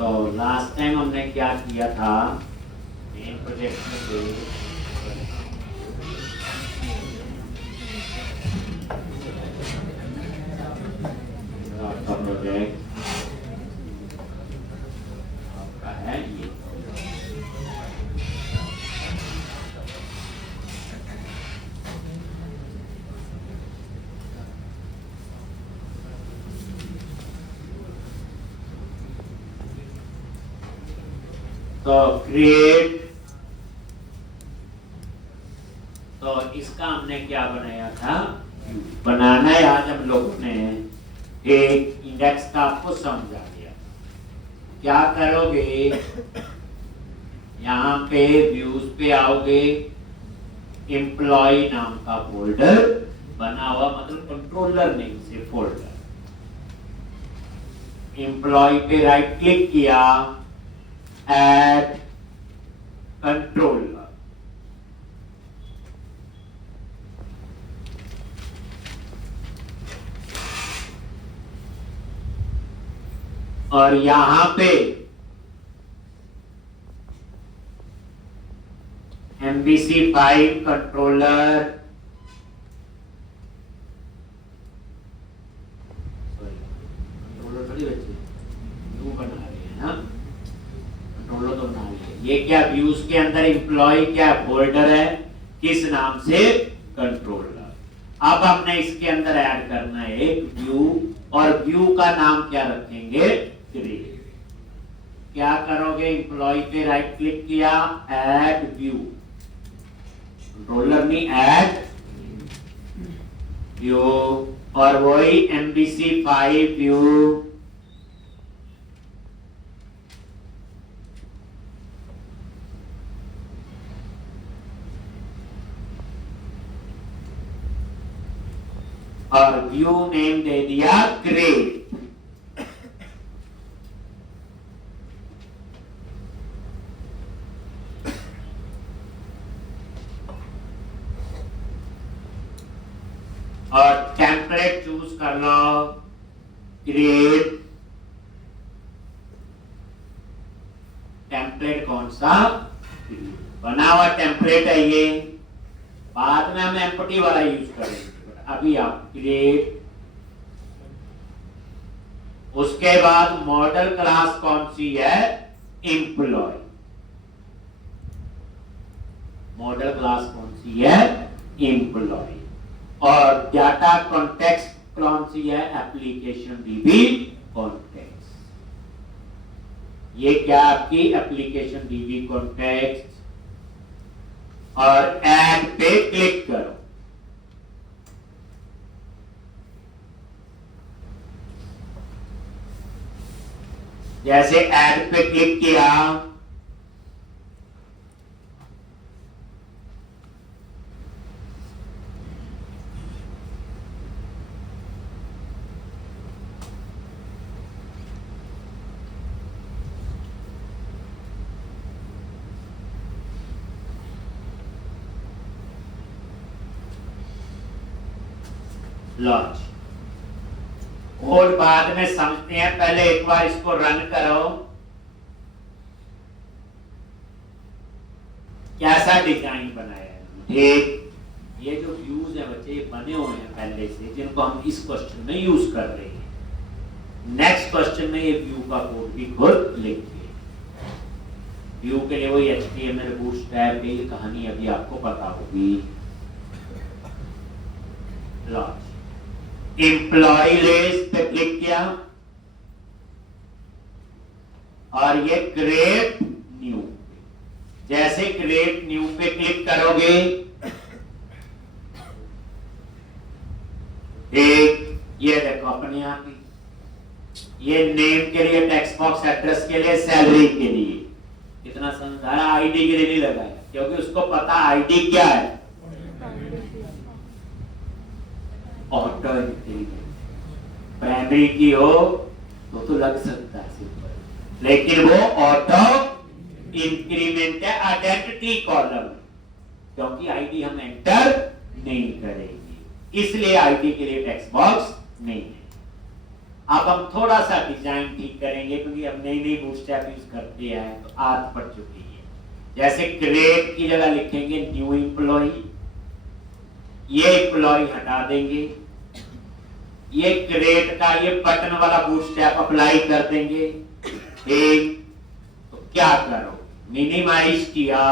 तो last time हमने क्या किया था मेन प्रोजेक्ट में आपका प्रोजेक्ट आपका है ये। तो क्रिएट, तो इसका हमने क्या बनाया था, बनाना है आज हम लोगों ने एक इंडेक्स का आपको समझा दिया। क्या करोगे, यहाँ पे व्यूज पे आओगे, एम्प्लॉय नाम का फोल्डर बना हुआ, मतलब कंट्रोलर नेम से फोल्डर, एम्प्लॉय पे राइट क्लिक किया, ऐड कंट्रोलर, और यहां पे MVC5 कंट्रोलर, कंट्रोलर थोड़ी बच्चे व्यू बना रहे हैं ना, कंट्रोलर तो बना रहे हैं। ये क्या व्यूज के अंदर एम्प्लॉय क्या फोल्डर है, किस नाम से, कंट्रोलर। अब हमने इसके अंदर ऐड करना है एक व्यू, और व्यू का नाम क्या रखेंगे, क्रिएट। क्या करोगे, एम्प्लॉय पे राइट क्लिक किया, ऐड व्यू, कंट्रोलर नहीं ऐड व्यू, और वही MVC5 व्यू, और व्यू नेम दे दिया क्रिएट। और टेम्पलेट चूज कर लो, क्रिएट टेम्पलेट, कौन सा, बना हुआ टेम्पलेट है ये, बाद में हम एम्प्टी वाला यूज करेंगे, अभी आप क्रिएट। उसके बाद मॉडल क्लास कौन सी है, एम्प्लॉय, मॉडल क्लास कौन सी है, एम्प्लॉय, और डाटा कॉन्टेक्स्ट कौन सी है, एप्लीकेशन डीबी कॉन्टेक्स्ट। ये क्या आपकी एप्लीकेशन डीबी कॉन्टेक्स्ट, और ऐड पे क्लिक करो। जैसे ऐड पे क्लिक किया, लॉन्च, कोड बाद में समझते हैं, पहले एक बार इसको रन करो। कैसा डिजाइन बनाया है, ठीक। ये जो व्यूज है बच्चे, ये बने हुए हैं पहले से, जिनको हम इस क्वेश्चन में यूज कर रहे हैं। नेक्स्ट क्वेश्चन में ये व्यू का कोड भी खुद लिखिए। व्यू के लिए वही HTML बूटस्ट्रैप की कहानी अभी आपको पता होगी। लॉन्च, एम्प्लॉय लिस्ट पे क्लिक किया, और ये क्रिएट न्यू, जैसे क्रिएट न्यू पे क्लिक करोगे, एक ये देखो अपने आप ही, ये नेम के लिए टेक्स्ट बॉक्स, एड्रेस के लिए, सैलरी के लिए, कितना समझदार, आईडी के लिए नहीं लगाया, क्योंकि उसको पता आईडी क्या है, ऑटो इंक्रीमेंट। प्राइमरी की हो तो लग सकता है सिंपल, लेकिन वो ऑटो इंक्रीमेंट है आइडेंटिटी कॉलम, क्योंकि आईडी हम एंटर नहीं करेंगे, इसलिए आईडी के लिए टेक्स्ट बॉक्स नहीं है। अब हम थोड़ा सा डिजाइन ठीक करेंगे क्योंकि हम नई नई बूटस्ट्रैप यूज करते हैं तो आदत पड़ चुकी है। जैसे क्रिएट की जगह लिखेंगे न्यू एम्प्लॉय, ये एम्प्लॉय हटा देंगे, ये क्रिएट का ये बटन वाला बूटस्ट्रैप अप्लाई कर देंगे। एक तो क्या करो, मिनिमाइज किया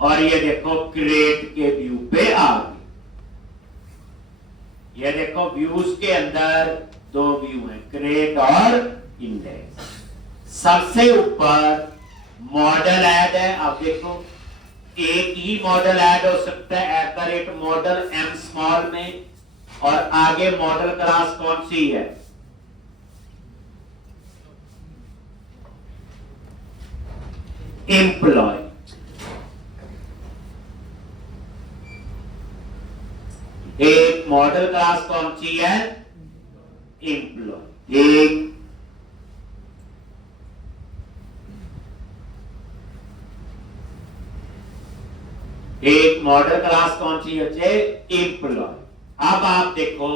और ये देखो क्रिएट के व्यू पे आ गए। ये देखो व्यूज के अंदर दो व्यू हैं, क्रिएट और इंडेक्स। सबसे ऊपर मॉडल ऐड है। अब देखो एक ही मॉडल ऐड हो सकता है @model m स्मॉल में, और आगे मॉडल क्लास कौन सी है, एम्प्लॉय। एक मॉडल क्लास कौन सी है, एम्प्लॉय। एक मॉडल क्लास कौन सी है, एम्प्लॉय। अब आप देखो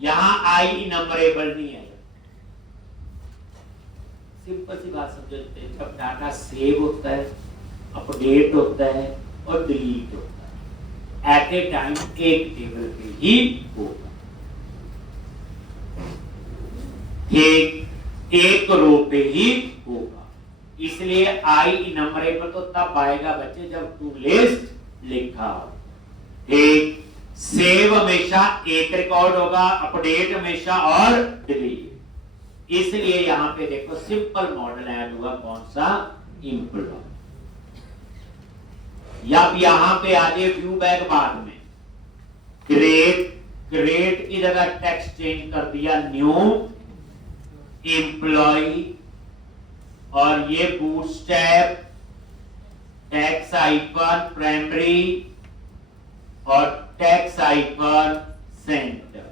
यहां आई नंबरेबल नहीं है। सिंपल सी बात समझो, जब डाटा सेव होता है, अपडेट होता है और डिलीट होता है, एट ए टाइम एक टेबल पे ही होगा, एक रो पे ही होगा। इसलिए आई नंबरेबल तो तब आएगा बच्चे जब टू लिस्ट लिखा हो। ठीक, सेव हमेशा एक रिकॉर्ड होगा, अपडेट हमेशा और डिलीट। इसलिए यहां पे देखो सिंपल मॉडल ऐड हुआ, कौन सा, एम्प्लॉय। या यहां पे आ जाए व्यू बैक बाद में, क्रिएट की जगह टेक्स्ट चेंज कर दिया न्यू एम्प्लॉय, और ये बूटस्ट्रैप टैक्स आइकन प्राइमरी और टैक्स आइकन सेंटर।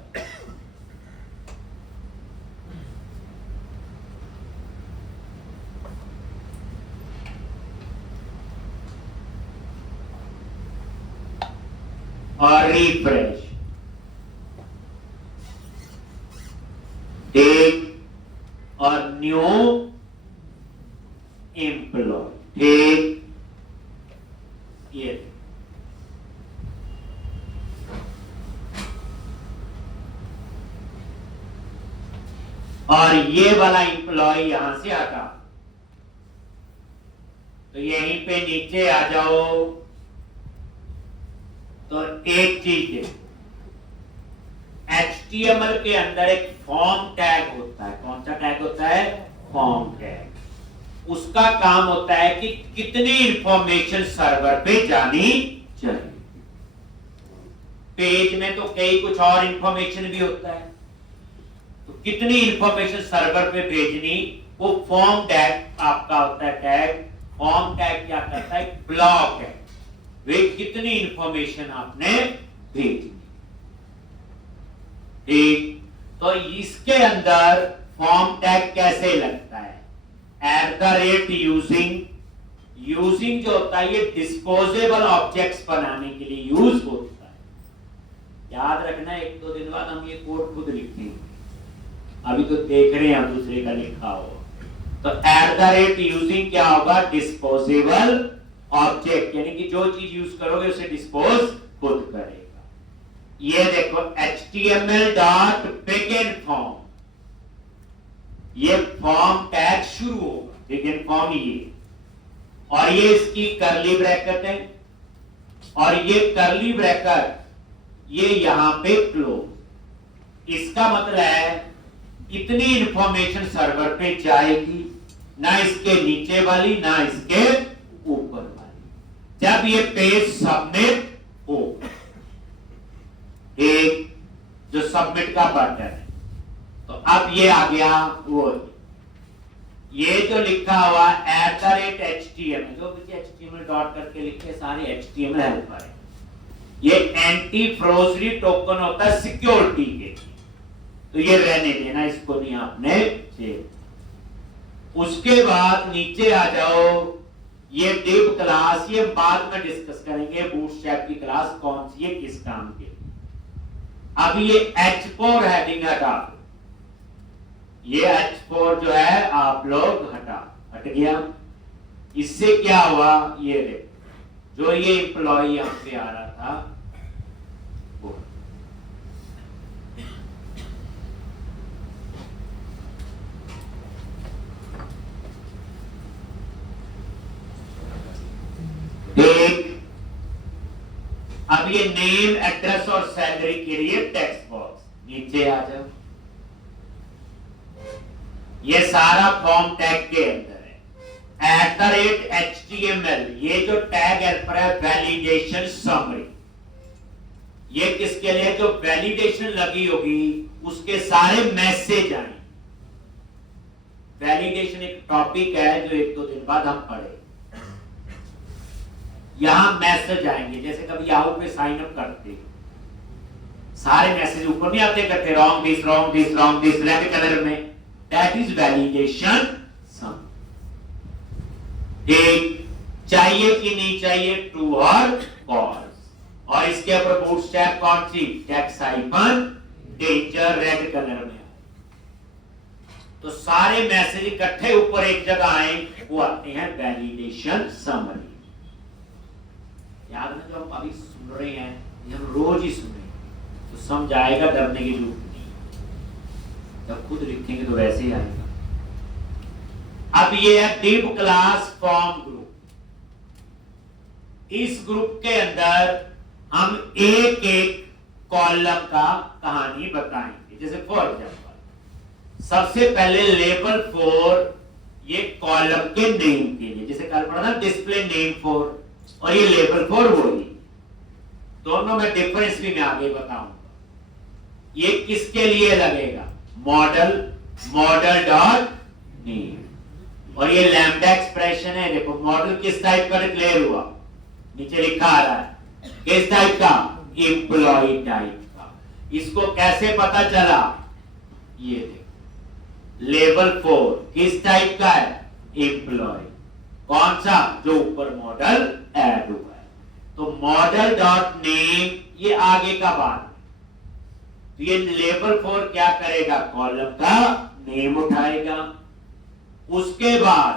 और रिफ्रेश, टेक और न्यू एम्प्लॉय। ठीक, ये और ये वाला एम्प्लॉय यहां से आता, तो यहीं पे नीचे आ जाओ। तो एक चीज है, HTML के अंदर एक फॉर्म टैग होता है। कौन सा टैग होता है, फॉर्म टैग। उसका काम होता है कि कितनी इंफॉर्मेशन सर्वर पे जानी चाहिए। पेज में तो कई कुछ और इंफॉर्मेशन भी होता है, तो कितनी इंफॉर्मेशन सर्वर पे भेजनी, वो फॉर्म टैग आपका होता है। टैग, फॉर्म टैग क्या करता है, ब्लॉक है, वे कितनी इंफॉर्मेशन आपने भेजी। ठीक, तो इसके अंदर फॉर्म टैग कैसे लगता है, यूजिंग जो होता है ये डिस्पोजेबल ऑब्जेक्ट्स बनाने के लिए यूज होता है। याद रखना, एक दो दिन बाद हम ये कोड खुद लिखेंगे, अभी तो देख रहे हैं दूसरे का लिखा हो। तो यूजिंग क्या होगा, डिस्पोजेबल ऑब्जेक्ट, यानी कि जो चीज यूज करोगे उसे डिस्पोज खुद करेगा। ये देखो HTML.begin फॉर्म, ये फॉर्म टैग शुरू होगा, begin फॉर्म ये, और ये इसकी करली ब्रैकेट है, और ये करली ब्रैकेट ये यहां पे क्लोज। इसका मतलब है इतनी इंफॉर्मेशन सर्वर पे जाएगी, ना इसके नीचे वाली ना इसके ऊपर वाली। जब ये पेज सबमिट हो, एक जो सबमिट का बटन है, तो अब ये आ गया वो, ये जो लिखा हुआ @HTML, जो भी HTML डॉट करके लिखे सारे HTML हेल्पर है। ये एंटी फ्रोजरी टोकन होता है सिक्योरिटी के, तो ये रहने देना, इसको नहीं आपने सेव। उसके बाद नीचे आ जाओ, ये div क्लास, ये बाद में डिस्कस करेंगे बूटस्ट्रैप की क्लास कौन सी है, किस काम के लिए। अब ये H4 हेडिंग हटा दो, ये H4 जो है आप लोग हट गया। इससे क्या हुआ, ये देखो जो ये एम्प्लॉय यहां से आ रहा था वो देख, अब ये नेम, एड्रेस और सैलरी के लिए टेक्स्ट बॉक्स नीचे आ जाओ। ये सारा फॉर्म टैग के अंदर है। @HTML, ये जो टैग हेल्पर है वैलिडेशन समरी, ये किसके लिए, जो वैलिडेशन लगी होगी उसके सारे मैसेज आए। वैलिडेशन एक टॉपिक है जो 1-2 दिन बाद हम पढ़े। यहां मैसेज आएंगे, जैसे कभी याहू पे साइन अप करते सारे मैसेज ऊपर नहीं आते, करते wrong this wrong this wrong this red colour में, दैट इज वैलिडेशन सम। एक चाहिए कि नहीं चाहिए, ट्रू और फॉल्स, और इसके ऊपर बूटस्ट्रैप कौन सी, text hyphen danger red colour में। तो सारे मैसेज इकट्ठे ऊपर एक जगह आए, वो आते हैं वैलिडेशन समरी। याद में जो हम अभी सुन रहे हैं, ये हम रोज ही सुने, तो समझ आएगा, डरने की जरूरत नहीं। जब खुद लिखेंगे तो वैसे ही आएगा। अब ये है डिव क्लास फॉर्म ग्रुप। इस ग्रुप के अंदर हम एक एक कॉलम का कहानी बताएंगे। जैसे फॉर एग्जांपल सबसे पहले लेवल 4, ये कॉलम के नेम के लिए, जैसे कल पढ़ा ना डिस्प्ले नेम 4, और ये लेवल 4 वही, दोनों में डिफरेंस भी मैं आगे बताऊंगा। ये किसके लिए लगेगा, मॉडल डॉट नेम, और ये लैम्डा एक्सप्रेशन है। देखो मॉडल किस टाइप का डिक्लेयर हुआ, नीचे लिखा आ रहा है, किस टाइप का, एम्प्लॉय टाइप का। इसको कैसे पता चला, ये देखो लेवल 4 किस टाइप का है, एम्प्लॉय, कौन सा, जो ऊपर मॉडल ऐड हुआ है। तो मॉडल डॉट नेम ये आगे का बात। तो ये लेवल 4 क्या करेगा, कॉलम का नेम उठाएगा। उसके बाद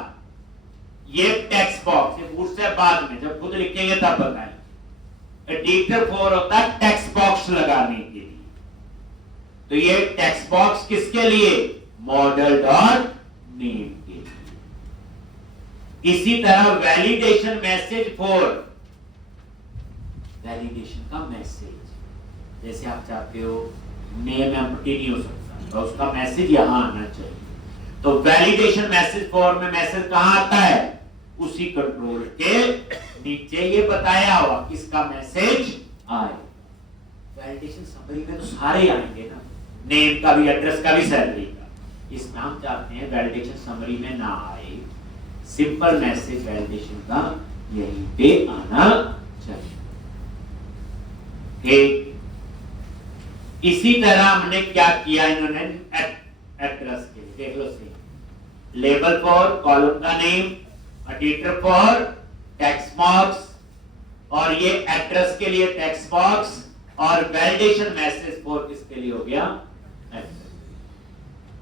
ये टेक्स्ट बॉक्स, ये बूटस्ट्रैप बाद में जब खुद लिखेंगे तब बताएंगे। एडिटर 4 होता है टेक्स्ट बॉक्स लगाने के लिए। तो ये टेक्स्ट बॉक्स किसके लिए, मॉडल डॉट नेम के लिए। इसी तरह वैलिडेशन मैसेज 4, वैलिडेशन का मैसेज, जैसे आप चाहते हो नेम एम्प्टी नहीं हो सकता, तो उसका मैसेज यहां आना चाहिए। तो वैलिडेशन मैसेज 4 में मैसेज कहां आता है, उसी कंट्रोल के नीचे ये बताया हुआ किसका मैसेज आए। वैलिडेशन समरी में तो सारे आएंगे ना, नेम का भी, एड्रेस का भी, सैलरी का। इसमें हम चाहते हैं वैलिडेशन समरी में ना आए, सिंपल मैसेज वैलिडेशन का यहीं पे आना चाहिए। ठीक इसी तरह हमने क्या किया, इन्होंने एड्रेस के लिए देख लो सी, लेवल 4 कॉलम का नेम, एडिटर 4 टेक्स्ट बॉक्स, और ये एड्रेस के लिए टेक्स्ट बॉक्स, और वैलिडेशन मैसेज 4 किसके लिए हो गया,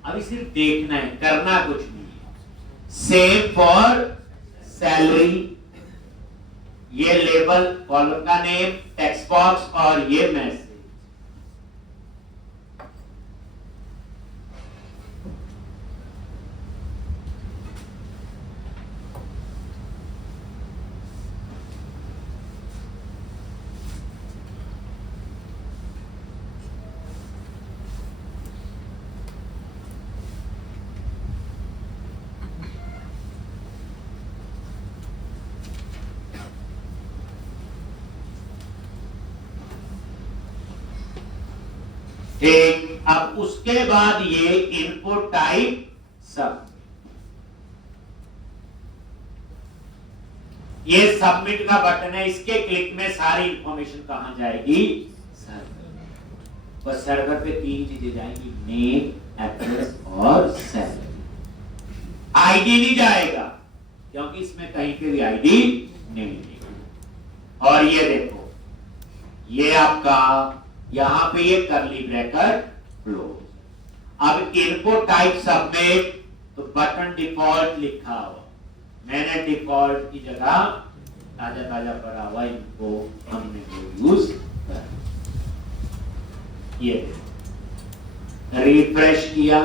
अभी सिर्फ देखना है, करना कुछ नहीं है। सेम फॉर सैलरी, ये लेबल कॉलम का नेम, टेक्स्ट बॉक्स, और ये मैसेज। ठीक, अब उसके बाद ये इनपुट टाइप सब, ये सबमिट का बटन है, इसके क्लिक में सारी इंफॉर्मेशन कहां जाएगी, सर्वर। बस सर्वर पे 3 चीजें जाएंगी, नेम, एड्रेस और सैलरी। आईडी नहीं जाएगा क्योंकि इसमें कहीं पे भी आईडी नहीं मिलेगी। और ये देखो, ये आपका यहां पे ये करली ब्रैकेट क्लोज। अब इनको टाइप सबमिट, तो बटन डिफॉल्ट लिखा हुआ, मैंने डिफॉल्ट की जगह ताजा ताजा पड़ा हुआ इनको हमने वो यूज कर, ये रिफ्रेश किया,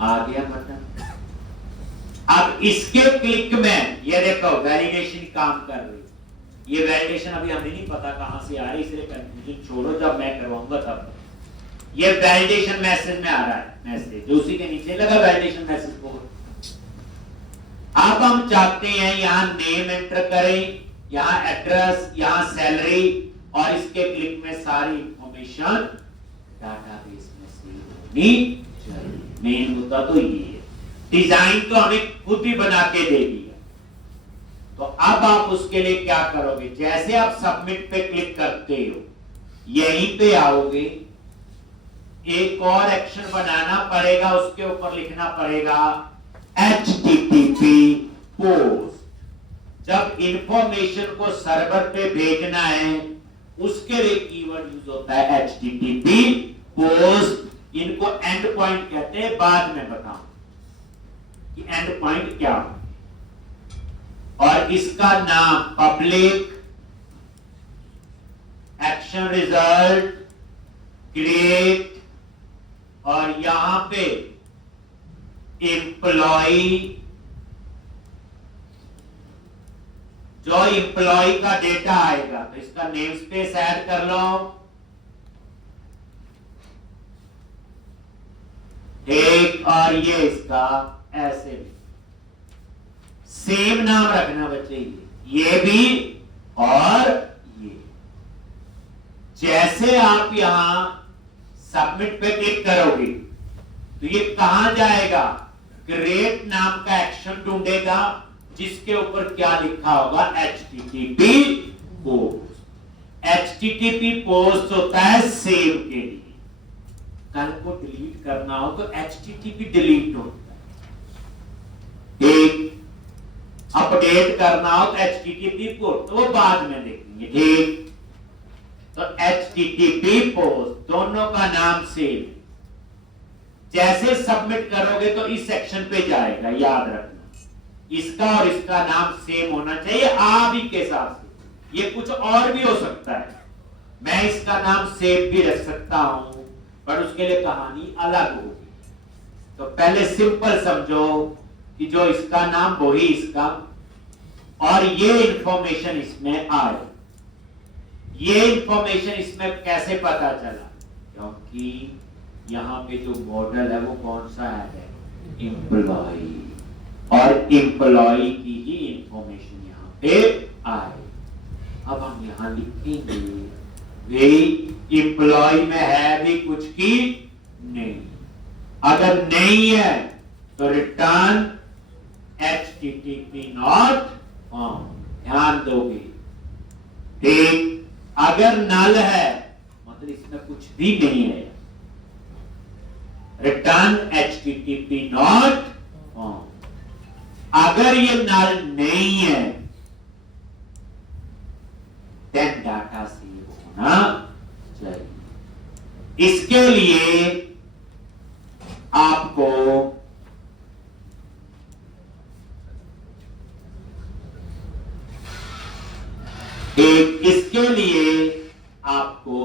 आ गया बटन। अब इसके क्लिक में ये देखो वैलिडेशन काम कर रही। ये वैलिडेशन अभी हमें नहीं पता कहां से आ रही, इसलिए कंफ्यूजन छोड़ो, जब मैं करवाऊंगा तब। ये वैलिडेशन मैसेज में आ रहा है, मैसेज जो उसी के नीचे लगा वैलिडेशन मैसेज को। अब हम चाहते हैं यहां नेम एंटर करें, यहां एड्रेस, यहां सैलरी, और इसके क्लिक में सारी इंफॉर्मेशन डाटाबेस में सेव होनी चाहिए। मेन मुद्दा तो ये है। डिजाइन तो हमें खुद ही बना के दे दिया, तो अब आप उसके लिए क्या करोगे, जैसे आप सबमिट पे क्लिक करते हो यहीं पे आओगे, एक और एक्शन बनाना पड़ेगा, उसके ऊपर लिखना पड़ेगा HTTP पोस्ट। जब इंफॉर्मेशन को सर्वर पे भेजना है उसके लिए कीवर्ड यूज होता है HTTP पोस्ट। इनको एंड पॉइंट कहते हैं, बाद में बताऊं कि एंड पॉइंट क्या है। और इसका नाम पब्लिक एक्शन रिजल्ट क्रिएट, और यहां पे एम्प्लॉई, जो एम्प्लॉई का डेटा आएगा तो इसका नेम स्पेस ऐड कर लो, एक, और ये इसका ऐसे भी सेम नाम रखना बच्चे, ये भी और ये। जैसे आप यहां सबमिट पे क्लिक करोगे तो ये कहां जाएगा, क्रिएट नाम का एक्शन ढूंढेगा जिसके ऊपर क्या लिखा होगा, HTTP पोस्ट। HTTP पोस्ट होता है सेव के लिए, कल को डिलीट करना हो तो HTTP डिलीट होता है, एक अपडेट करना हो तो HTTP पोस्ट, तो वो बाद में देखेंगे, ठीक। तो HTTP पोस्ट दोनों का नाम सेम। जैसे सबमिट करोगे तो इस सेक्शन पे जाएगा, याद रखना इसका और इसका नाम सेम होना चाहिए आप ही के हिसाब से। ये कुछ और भी हो सकता है, मैं इसका नाम सेव भी रख सकता हूं, पर उसके लिए कहानी अलग होगी। तो पहले सिंपल समझो कि जो इसका नाम वो ही इसका, और ये इंफॉर्मेशन इसमें आए। ये इंफॉर्मेशन इसमें कैसे पता चला, क्योंकि यहां पे जो मॉडल है वो कौन सा है, एम्प्लॉय, और एम्प्लॉय की ही इंफॉर्मेशन यहां पे आए। अब हम यहां लिखेंगे वे एम्प्लॉय में है भी कुछ की नहीं, अगर नहीं है तो रिटर्न HTTP नॉट फाउंड, ध्यान दोगे, ठीक। अगर नल है मतलब इसमें कुछ भी नहीं है, रिटर्न HTTP नॉट फाउंड। अगर ये नल नहीं है देन डाटा सेव होना चाहिए। इसके लिए आपको इसके लिए आपको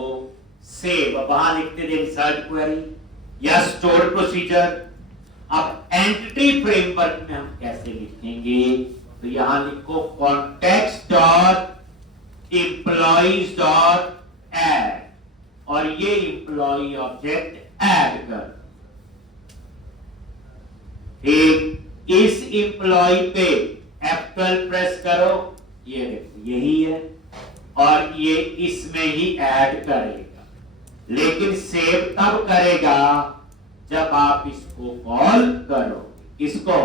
सेव, वहां लिखते थे इंसर्ट क्वेरी या स्टोर प्रोसीजर। अब एंटिटी फ्रेमवर्क में हम कैसे लिखेंगे, तो यहां लिखो context dot employees dot add, और ये एम्प्लॉय ऑब्जेक्ट ऐड कर, ठीक। इस एम्प्लॉय पे F12 प्रेस करो, ये देखो यही है, और ये इसमें ही ऐड करेगा, लेकिन सेव तब करेगा जब आप इसको कॉल करो, इसको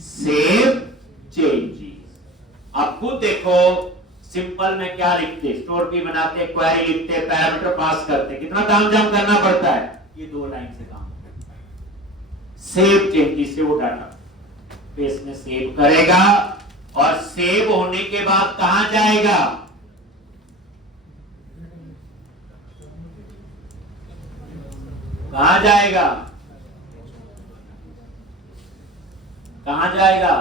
सेव चेंजेस। आप खुद देखो सिंपल में क्या लिखते, स्टोर भी बनाते, क्वेरी लिखते, पैरामीटर पास करते, कितना तामझाम करना पड़ता है, ये 2 लाइन से काम करता है। सेव चेंजेस से वो डाटा बेस में सेव करेगा, और सेव होने के बाद कहां जाएगा, कहां जाएगा, कहां जाएगा?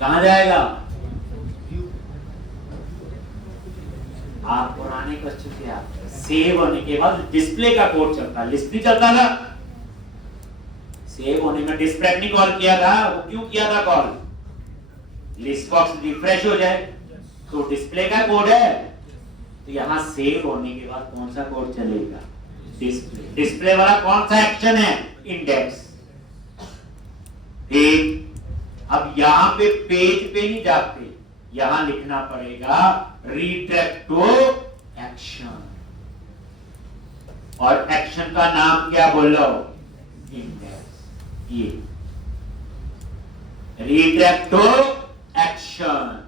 कहां जाएगा? आप पुराने क्वेश्चन से आप सेव होने के बाद डिस्प्ले का कोड चलता, लिस्ट नहीं चलता था। सेव होने में डिस्प्ले नहीं कॉल किया था, वो क्यों किया था कॉल? लिस्ट बॉक्स रिफ्रेश हो जाए, तो डिस्प्ले का कोड है। तो यहां सेव होने के बाद कौन सा कोड चलेगा? डिस्प्ले। डिस्प्ले वाला कौन सा एक्शन है? इंडेक्स। ठीक, अब यहां पे पेज पे नहीं जाते, यहां लिखना पड़ेगा रीडायरेक्ट टू एक्शन, और एक्शन का नाम क्या बोलो? इंडेक्स। ये रीडायरेक्ट टू एक्शन,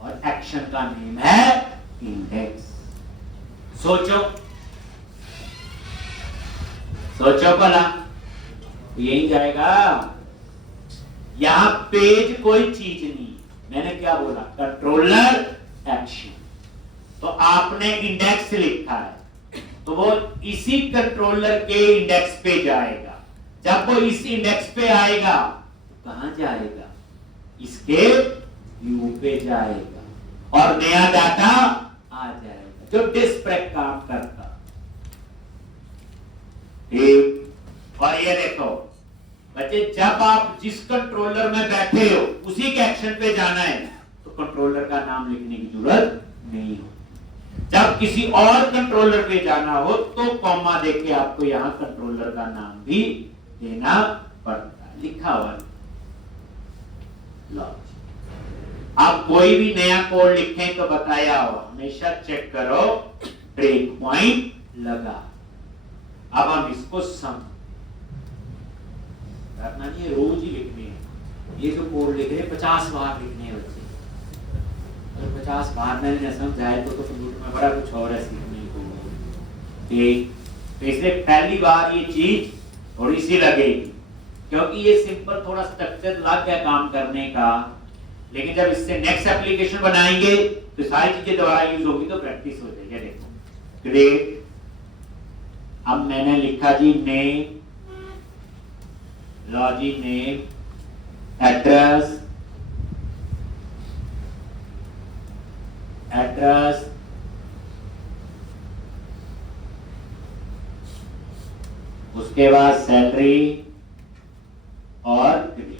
और एक्शन का नेम है इंडेक्स। सोचो सोचो भला, यही जाएगा। यहां पेज कोई चीज नहीं, मैंने क्या बोला? Controller action. तो आपने इंडेक्स लिखा है, तो वो इसी कंट्रोलर के इंडेक्स पे जाएगा। जब वो इस इंडेक्स पे आएगा तो कहां जाएगा? इसके व्यू पे जाएगा, और नया डाटा आ जाएगा जो डिस्प्ले काम करता। ठीक, और ये देखो बच्चे, जब आप जिस कंट्रोलर में बैठे हो उसी के एक्शन पे जाना है, तो कंट्रोलर का नाम लिखने की जरूरत नहीं हो। जब किसी और कंट्रोलर पे जाना हो तो कॉमा देके आपको यहां कंट्रोलर का नाम भी देना पड़ता है, लिखा हुआ। लो, आप कोई भी नया कोड लिखें तो बताया हो, हमेशा चेक करो ब्रेक पॉइंट लगा। अब हम इसको करना नहीं, रोज ही लिखने हैं। ये जो कोड लिख रहे हैं 50 बार लिखने हैं बच्चे, अगर 50 बार में न समझाए तो कंप्यूटर में बड़ा कुछ और है सीखने को। ठीक, तो इसलिए पहली बार ये चीज थोड़ी सी लगेगी, क्योंकि ये सिंपल थोड़ा स्ट्रक्चर लग गया काम करने का, लेकिन जब इससे नेक्स्ट एप्लीकेशन बनाएंगे तो सारी चीजें दोबारा यूज होगी, तो प्रैक्टिस हो जाएगी। देखो ग्रेट, अब मैंने लिखा जी नेम, लॉजी नेम, एड्रेस, उसके बाद सैलरी और ग्रेड।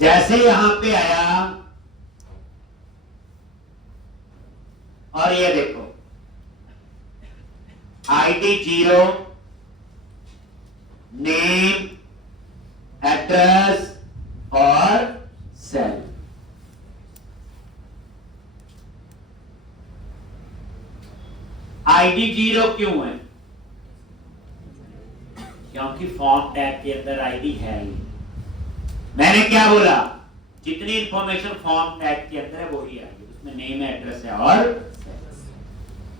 जैसे यहां पे आया, और ये देखो आईडी 0, नेम, एड्रेस और सेल। आईडी 0 क्यों है? क्योंकि फॉर्म टैग के अंदर आईडी है ही। मैंने क्या बोला? जितनी इंफॉर्मेशन फॉर्म टैग के अंदर है वही आएगी, उसमें नेम एड्रेस है और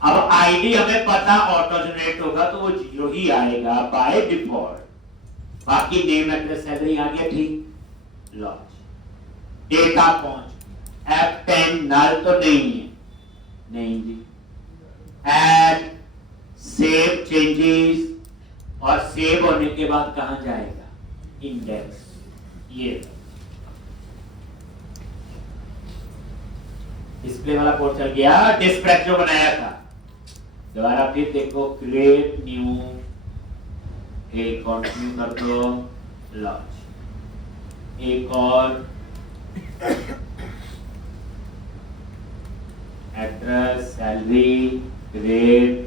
अब आईडी हमें पता ऑटो जनरेट होगा तो वो 0 ही आएगा बाय डिफॉल्ट। बाकी नेम एड्रेस सैलरी आ गया। ठीक, लॉज डेटा पहुंच F10 नल तो नहीं है, नहीं जी। ऐड, सेव चेंजेस, और सेव होने के बाद कहां जाएगा? इंडेक्स। ये डिस्प्ले वाला कोड चल गया, डिस्प्ले जो बनाया था। दोबारा फिर देखो क्रिएट न्यू, एक कंटिन्यू कर दो, लॉन्च, एक और एड्रेस, सैलरी, ग्रेड,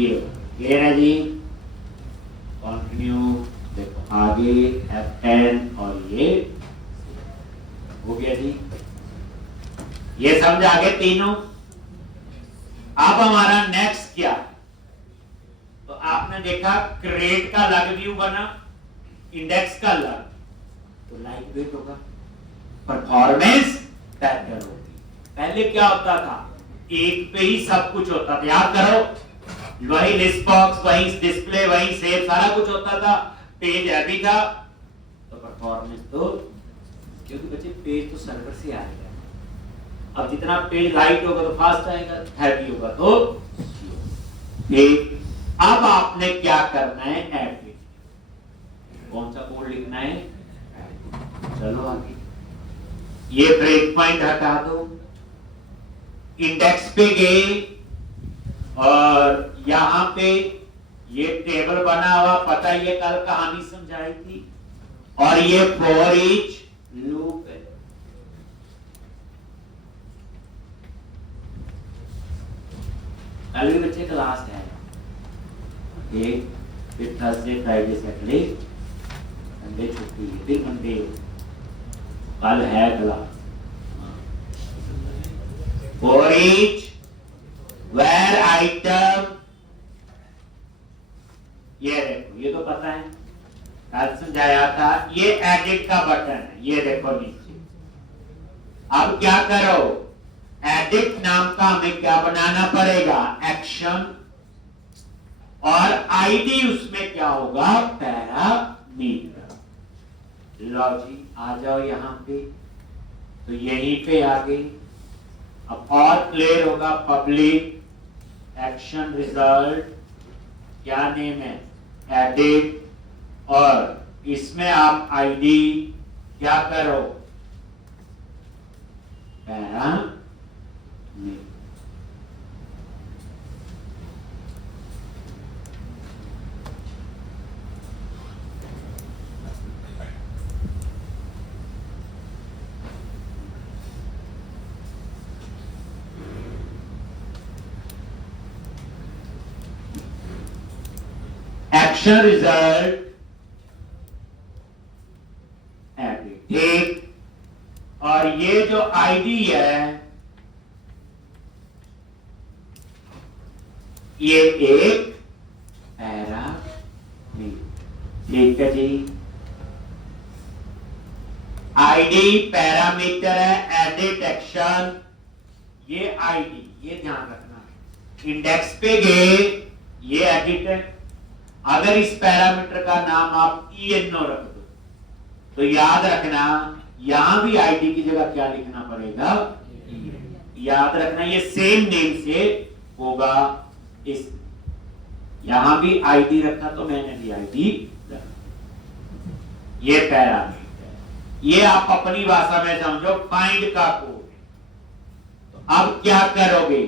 ये क्लियर है जी। कंटिन्यू देखो आगे F10 और ये हो गया जी। ये समझ आ गए तीनों। अब हमारा नेक्स्ट क्या, तो आपने देखा क्रेट का अलग व्यू बना, इंडेक्स का अलग, तो लाइट वेट होगा, परफॉर्मेंस बेहतर होगी। पहले क्या होता था, एक पे ही सब कुछ होता था, याद करो, वही लिस्ट बॉक्स, वही डिस्प्ले, वही सेव, सारा कुछ होता था, पेज हैवी था, तो परफॉर्मेंस तो, क्योंकि बच्चे पेज तो सर्वर से आएगा, अब जितना पेज लाइट होगा तो फास्ट आएगा, हैवी होगा तो ठीक। अब आपने क्या करना है, ऐड, कौन सा कोड लिखना है, चलो आगे, ये ब्रेक पॉइंट हटा दो, इंडेक्स पे गए और यहां पे ये टेबल बना हुआ, पता ये कल कहानी समझाई थी, और ये फॉर ईच लूप है। कल भी बच्चे क्लास है, एक फिर थर्सडे फ्राइडे सैटरडे संडे छुट्टी है, फिर मंडे कल है class. For each where item, ये देखो, ये तो पता है, कल समझाया था, ये एडिट का बटन है, ये देखो नीचे। अब क्या करो, एडिट नाम का हमें क्या बनाना पड़ेगा, एक्शन, और आईडी उसमें क्या होगा, पैरामीटर। लो जी, आ जाओ यहां पे, तो यहीं पे आ गई। अब और क्लियर होगा, पब्लिक एक्शन रिजल्ट, क्या नेम है, एडिट, और इसमें आप आईडी क्या करो, पैरामीटर। एक्शन रिजल्ट एडिट, ठीक, और ये जो आईडी है ये एक पैरामीटर, ठीक है जी। आईडी पैरामीटर है, एडिट एक्शन, ये आईडी, ये ध्यान रखना। इंडेक्स पे गए, ये एडिट है, अगर इस पैरामीटर का नाम आप ENO रख दो तो याद रखना यहां भी आईडी की जगह क्या लिखना पड़ेगा, याद रखना ये सेम नेम से होगा। इस यहां भी आईडी रखा तो मैंने भी आईडी रखा, ये पैरामीटर, ये आप अपनी भाषा में समझो फाइंड का कोड। तो अब क्या करोगे,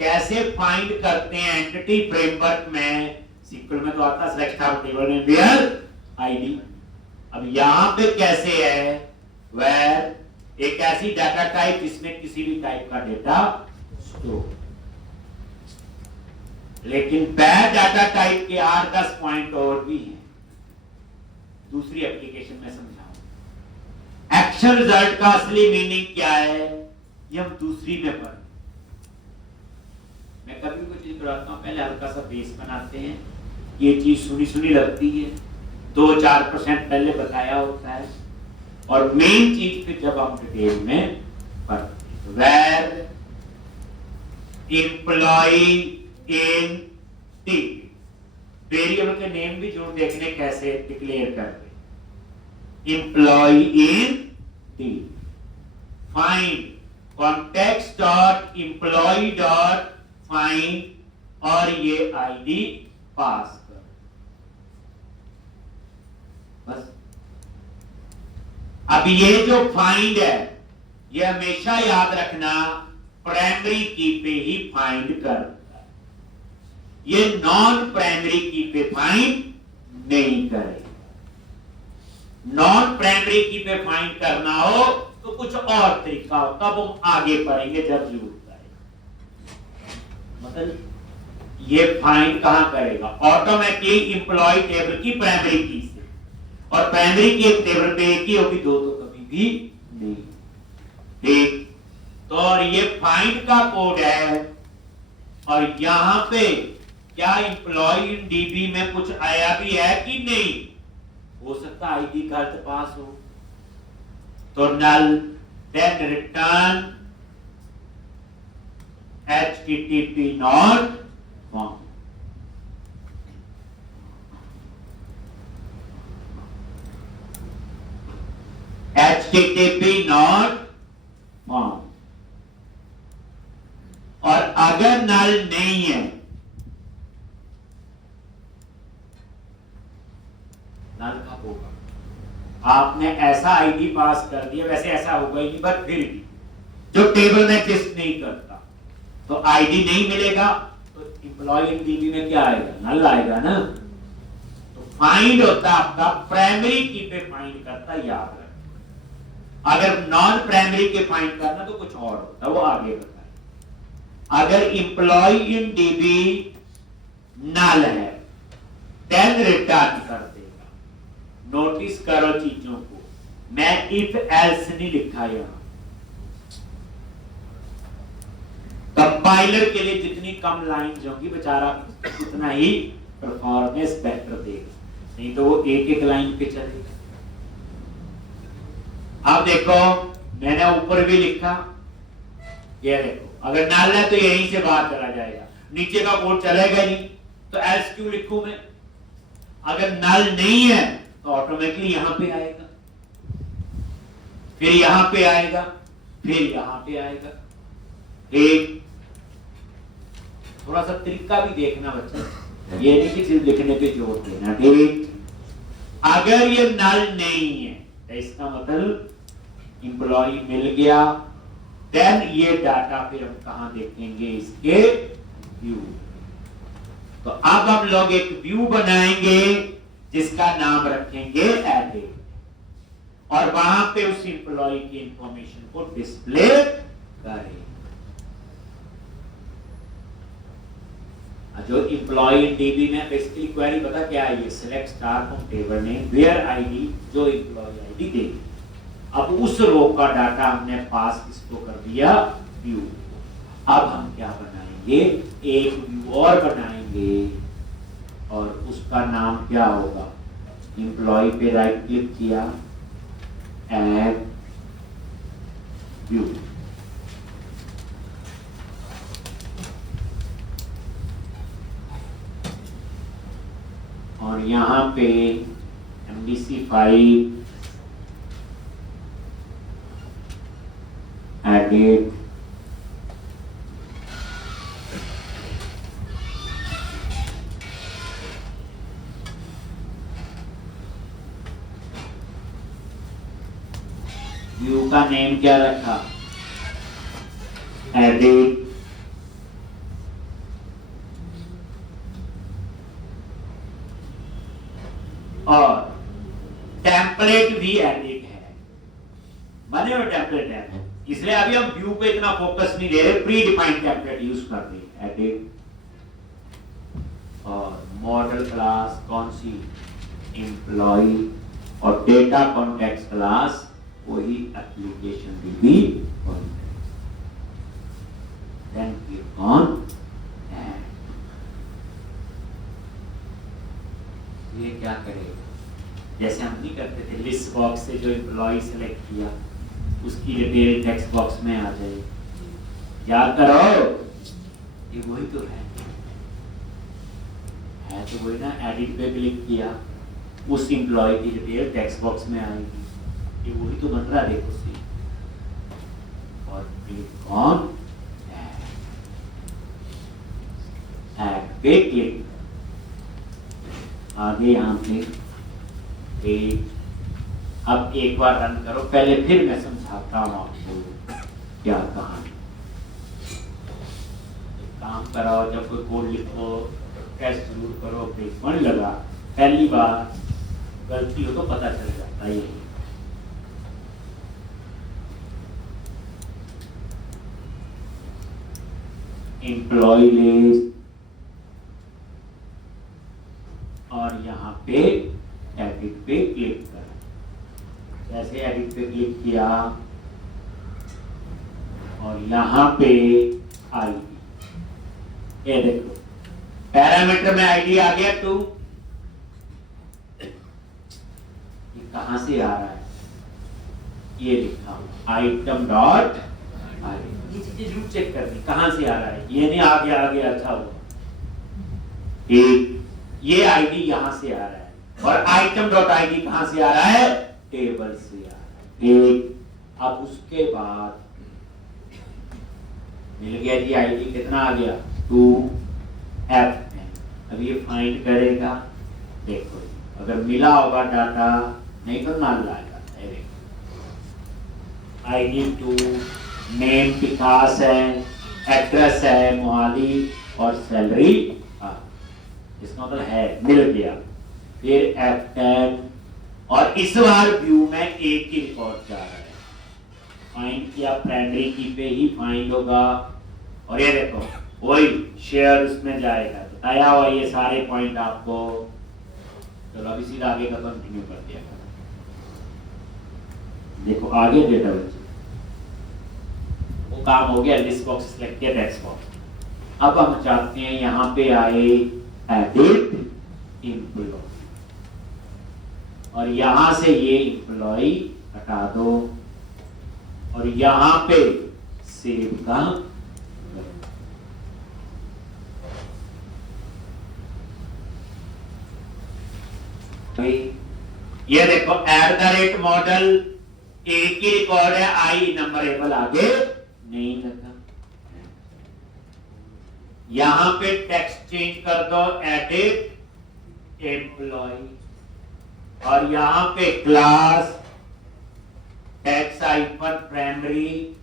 कैसे फाइंड करते हैं एंटिटी फ्रेमवर्क में, सीक्वल में तो आता सिलेक्ट टेबल में वेयर आईडी। अब यहां पे कैसे है, वेयर एक ऐसी डाटा टाइप जिसमें किसी भी टाइप का डेटा स्टोर, लेकिन पैर डाटा टाइप के 8-10 पॉइंट और भी हैं, दूसरी एप्लीकेशन में समझाऊं। एक्शन रिजल्ट का असली मीनिंग क्या है ये हम दूसरी में पढ़ें। मैं कभी कोई चीज पढ़ाता हूं पहले हल्का सा बेस बनाते हैं, ये चीज सुनी सुनी लगती है, 2-4% पहले बताया होता है, और मेन चीज फिर जब हम डिटेल में पढ़ते हैं। Where employee in T, variable के नेम भी जोड़ देखने कैसे डिक्लेयर करते, employee in T, find context dot employee dot find, और ये आईडी पास कर, बस। अब ये जो फाइंड है ये हमेशा याद रखना प्राइमरी की पे ही फाइंड करता है, ये नॉन प्राइमरी की पे फाइंड नहीं करेगा। नॉन प्राइमरी की पे फाइंड करना हो तो कुछ और तरीका हो, तब हम आगे पढ़ेंगे जब जरूरत आए। मतलब ये फाइंड कहां करेगा? ऑटोमेटिकली इंप्लॉय टेबल की प्राइमरी की से, और प्राइमरी की एक टेबल पे एक ही होगी, दो तो कभी भी नहीं। ठीक, तो और ये फाइंड का कोड है, और यहां पे क्या इंप्लॉय इन डीबी में कुछ आया भी है कि नहीं? हो सकता आईडी का अर्थ पास हो, तो null, then return http not found। http not found। और अगर नल नहीं है, नल कब होगा? आपने ऐसा आईडी पास कर दिया, वैसे ऐसा होगा ही नहीं, बट फिर भी जो टेबल में एग्जिस्ट नहीं करता तो आईडी नहीं मिलेगा, तो इंप्लॉय इन डीबी में क्या आएगा? नल आएगा ना। तो फाइंड होता आपका प्राइमरी की पे फाइंड करता, याद रख। अगर नॉन प्राइमरी के फाइंड करना तो कुछ और होता, वो आगे बताए। अगर इंप्लॉय इन डीबी नल है, देन रिटर्न कर देगा। नोटिस करो चीजों को, मैं इफ एल्स नहीं लिखा यहां। कंपाइलर के लिए जितनी कम लाइंस होगी बेचारा उतना ही परफॉर्मेंस बेटर देगा, नहीं तो वो एक एक लाइन पे चलेगा। अब देखो मैंने ऊपर भी लिखा, ये देखो अगर नल है तो यहीं से बाहर चला जाएगा, नीचे का कोड चलेगा नहीं, तो एल्स क्यों लिखूं मैं? अगर नल नहीं है तो ऑटोमेटिकली यहां पे आएगा, फिर यहां पे आएगा, फिर यहां पे आएगा। एक थोड़ा सा तरीका भी देखना बच्चा, ये नहीं कि सिर्फ लिखने पे जोर देना। ठीक, अगर ये नल नहीं है तो इसका मतलब इंप्लॉय मिल गया, देन ये डाटा फिर हम कहां देखेंगे? इसके व्यू। तो अब हम लोग एक व्यू बनाएंगे जिसका नाम रखेंगे एडिट, और वहां पे उस इंप्लॉय की इंफॉर्मेशन को डिस्प्ले करें। जो इंप्लॉय इन डीबी में बेसिकली क्वेरी पता क्या है? ये select star from table name where ID, जो इंप्लॉय आईडी देगी। अब उस रो का डाटा हमने पास किसको कर दिया? व्यू। अब हम क्या बनाएंगे? एक व्यू और बनाएंगे, और उसका नाम क्या होगा? इंप्लॉय पे राइट क्लिक किया, ऐड व्यू, और यहां पे MD5 एडिट व्यू का नेम क्या रखा? एडिट और टेम्पलेट भी एडिट है, बने हुए टेम्पलेट है, इसलिए अभी हम व्यू पे इतना फोकस नहीं दे रहे, प्री डिफाइंड टेम्पलेट यूज कर रहे हैं। एडिट और मॉडल क्लास कौन सी? एम्प्लॉय, और डेटा कॉन्टेक्स्ट क्लास वही application DB context. Then click on add. ये क्या करेगा? जैसे हम नहीं करते थे, लिस्ट बॉक्स से जो एम्प्लॉय सेलेक्ट किया उसकी डिटेल टेक्स्ट बॉक्स में आ जाए। याद करो, ये वही तो है तो वही ना। एडिट पे क्लिक किया, उस एम्प्लॉय की डिटेल टेक्स्ट बॉक्स में आएगी, ये वही तो बन रहा है। देखो सी, और क्लिक ऑन ऐड पे क्लिक, आगे यहाँ पे अब एक बार रन करो, पहले फिर मैं समझाता हूँ आपको क्या कहानी। काम कराओ, जब कोई कोड लिखो टेस्ट जरूर करो, ब्रेक नहीं लगा, पहली बार गलती हो तो पता चल जाता है। एम्प्लॉय लिस्ट पे एडिट पे क्लिक करें। जैसे एडिट पे क्लिक किया और यहाँ पे आईडी, ये देखो पैरामीटर में आईडी आ गया 2। ये कहां से आ रहा है? ये लिखा हुआ आइटम डॉट आईडी। ये चीजें जरूर चेक करनी कहां से आ रहा है। ये नहीं आ गया अच्छा हुआ। ये आईडी यहां से आ रहा है और आइटम डॉट आईडी कहां से आ रहा है? टेबल से आ रहा है। अब उसके बाद मिल गया जी आईडी, कितना आ गया 2F। अब ये फाइंड करेगा, देखो अगर मिला होगा डाटा, नहीं तो नल लाएगा। आईडी 2, नेम विकास है, एड्रेस है मोहाली और सैलरी, इसका मतलब है मिल गया। फिर F10 और इस बार व्यू में एक ही रिकॉर्ड जा रहा है। फाइंड किया प्राइमरी की पे ही फाइंड होगा और ये देखो वही शेयर उसमें जाएगा। बताया हुआ ये सारे पॉइंट आपको। चलो अभी सीधा आगे का कंटिन्यू कर दिया। देखो आगे डेटा बच्चे वो काम हो गया। लिस्ट बॉक्स सिलेक्ट किया, टेक्स्ट बॉक्स। अब हम चाहते हैं यहाँ पे आए एडिट एम्प्लॉय और यहां से ये एम्प्लॉय हटा दो और यहां पे सेव का ये देखो @मॉडल एक ही रिकॉर्ड है, आई नंबरेबल आगे नहीं लगा। यहां पे टेक्स्ट चेंज कर दो एडिट एम्प्लॉय और यहां पे क्लास टेक्स्ट आइकन प्राइमरी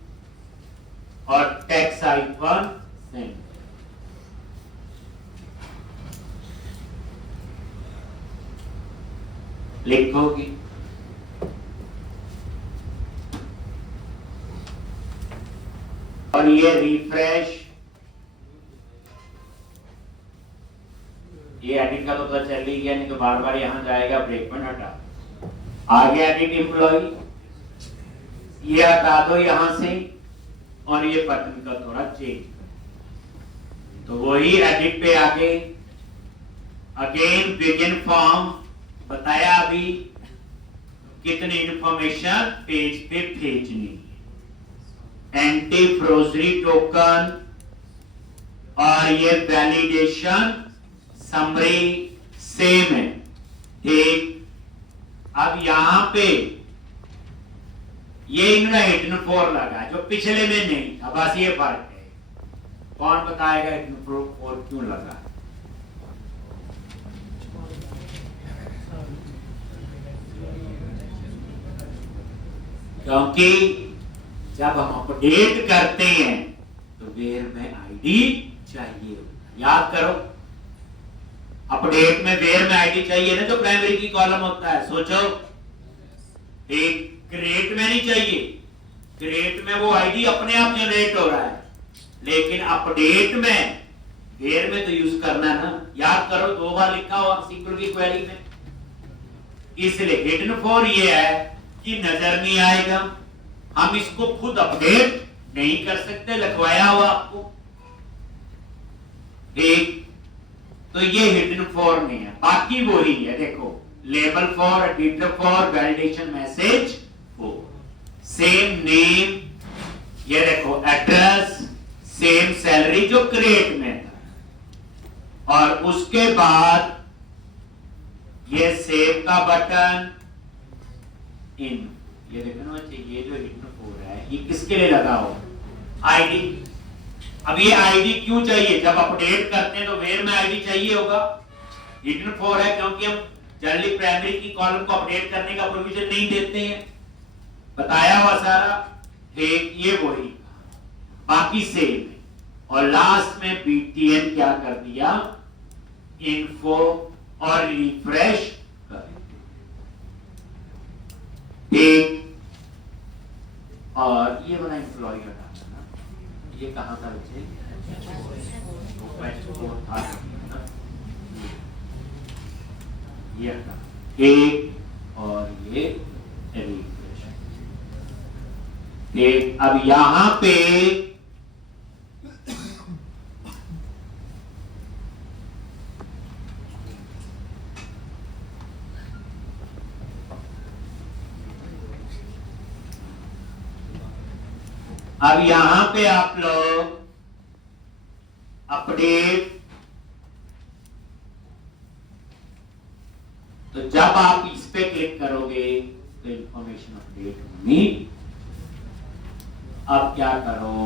और टेक्स्ट आइकन सेंड। लिखोगी और ये रिफ्रेश, ये एडिट का तो पता चल ही गया, नहीं तो बार बार यहां जाएगा। ब्रेक पॉइंट हटा, आगे एडिट एम्प्लॉय ये हटा दो यहां से और ये बटन का थोड़ा चेंज कर, तो वही एडिट पे आके अगेन बिगिन फॉर्म बताया अभी कितनी इंफॉर्मेशन पेज पे भेजनी है। एंटी फ्रोजरी टोकन और ये वैलिडेशन समरी सेम है, ठीक। अब यहां पे ये इनका हिडन फोर लगा जो पिछले में नहीं था, बस ये फर्क है। कौन बताएगा हिडन फोर क्यों लगा? क्योंकि जब हम अपडेट करते हैं तो वेयर में आईडी चाहिए। याद करो, अपडेट में वेयर में आईडी चाहिए ना, तो प्राइमरी की कॉलम होता है। सोचो, एक क्रिएट में नहीं चाहिए। क्रिएट में वो आईडी अपने आप जनरेट हो रहा है, लेकिन अपडेट में वेयर में तो यूज करना है ना। याद करो, 2 बार लिखा हुआ SQL की क्वेरी में। इसलिए हिडन फॉर ये है कि नजर नहीं आएगा, हम इसको खुद अपडेट नहीं कर सकते, लिखवाया हुआ आपको, ठीक। तो ये हिडन फॉर नहीं है, बाकी वो ही है। देखो, label for, editor for, validation message for, same name, ये देखो एड्रेस, सेम सैलरी जो क्रिएट में था, और उसके बाद ये सेव का बटन इन। ये देखो ना बच्चे, ये जो हिडन फॉर है ये किसके लिए लगा हो? आईडी। अब ये आईडी क्यों चाहिए? जब अपडेट करते हैं तो वेयर में आईडी चाहिए होगा। हिडन फॉर है क्योंकि हम जनरली प्राइमरी की कॉलम को अपडेट करने का प्रोविजन नहीं देते हैं, बताया हुआ सारा, ठीक। ये वही, बाकी सेम है। और लास्ट में BTN क्या कर दिया? इन्फो और रिफ्रेश कर, ठीक। और ये वाला एम्प्लॉय हटाना ना, ये कहां था बच्चे? था। ये एक और ये रिफ्रेश। ठीक, अब यहां पे अब यहां पे आप लोग अपडेट, तो जब आप इस पे क्लिक करोगे तो इंफॉर्मेशन अपडेट होगी। अब क्या करो,